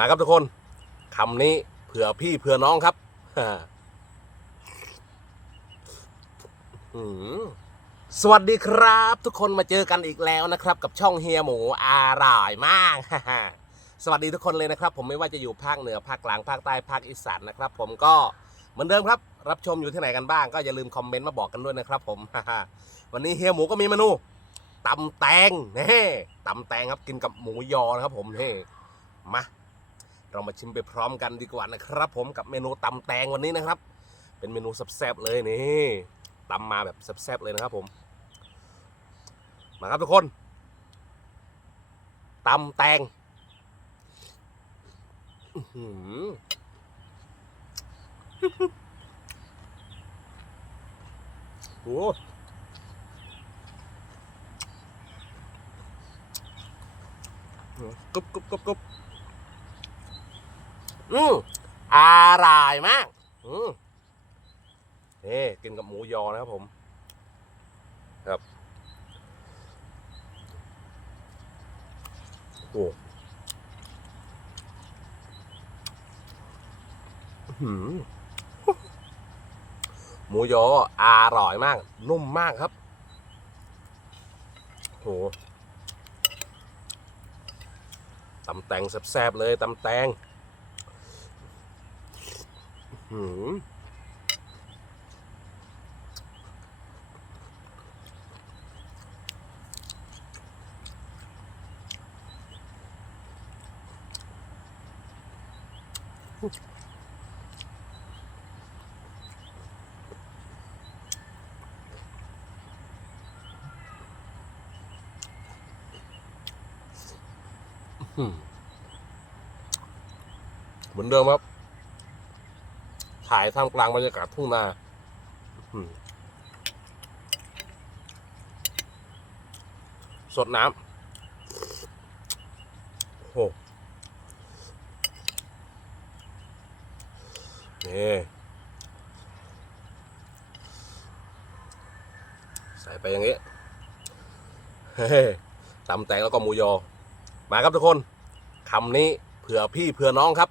มาครับทุกคนคำนี้เผื่อพี่เผื่อน้องครับสวัสดีครับ ทุกคนมาเจอกันอีกแล้วนะครับ กับช่องเฮียหมูอร่อยมากสวัสดีทุกคนเลยนะครับ ผมไม่ว่าจะอยู่ภาคเหนือภาคกลางภาคใต้ภาคอีสานนะครับ ผมก็เหมือนเดิมครับ รับชมอยู่ที่ไหนกันบ้าง ก็อย่าลืมคอมเมนต์มาบอกกันด้วยนะครับผมวันนี้เฮียหมูก็มีเมนูตำแตงนี่ตำแตงครับกินกับหมูยอนะครับผมนี่มา เรามาชิมไปพร้อมกันดีกว่านะครับ ผมกับเมนูตำแตงวันนี้นะครับ เป็นเมนูแซ่บๆเลยนี่ตำมาแบบแซ่บๆเลยนะครับผม มาครับทุกคนตำแตงหือโอ้กรุบกรุบกรุบกรุบ อืมอร่อยมาก อืมนี่กินกับหมูยอนะครับผม ครับโอ้หือหมูยออร่อยมาก นุ่มมากครับโหตำแตงแซ่บๆเลยตำแตง อื้อหืออืมเหมือนเดิมครับ ถ่ายท่ามกลางบรรยากาศทุ่งนาสดน้ำโอ้โหนี่ใส่ไปอย่างนี้เฮ้ตำแตงแล้วก็มูยอ มาครับทุกคนคำนี้เผื่อพี่เผื่อน้องครับ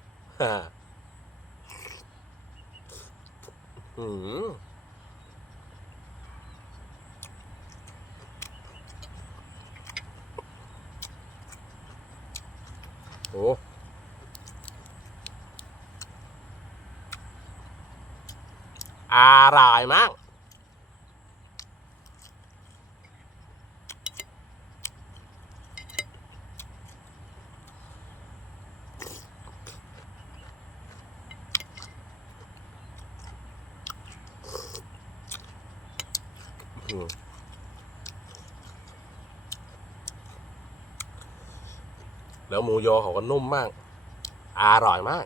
อืมโอ้อร่อยมาก แล้วหมูยอเขาก็นุ่มมาก อร่อยมาก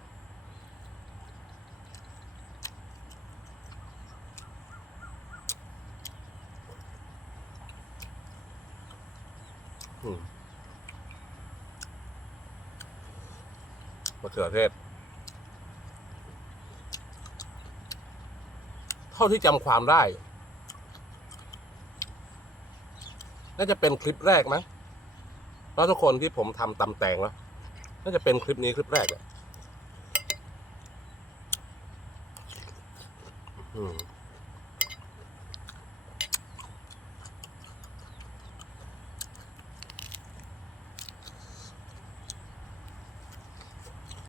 มมะเขือเทศ เท่าที่จำความได้ น่าจะเป็นคลิปแรกมั้งแล้วทุกคนที่ผมทำตำแตงแล้วน่าจะเป็นคลิปนี้คลิปแรกอะอืม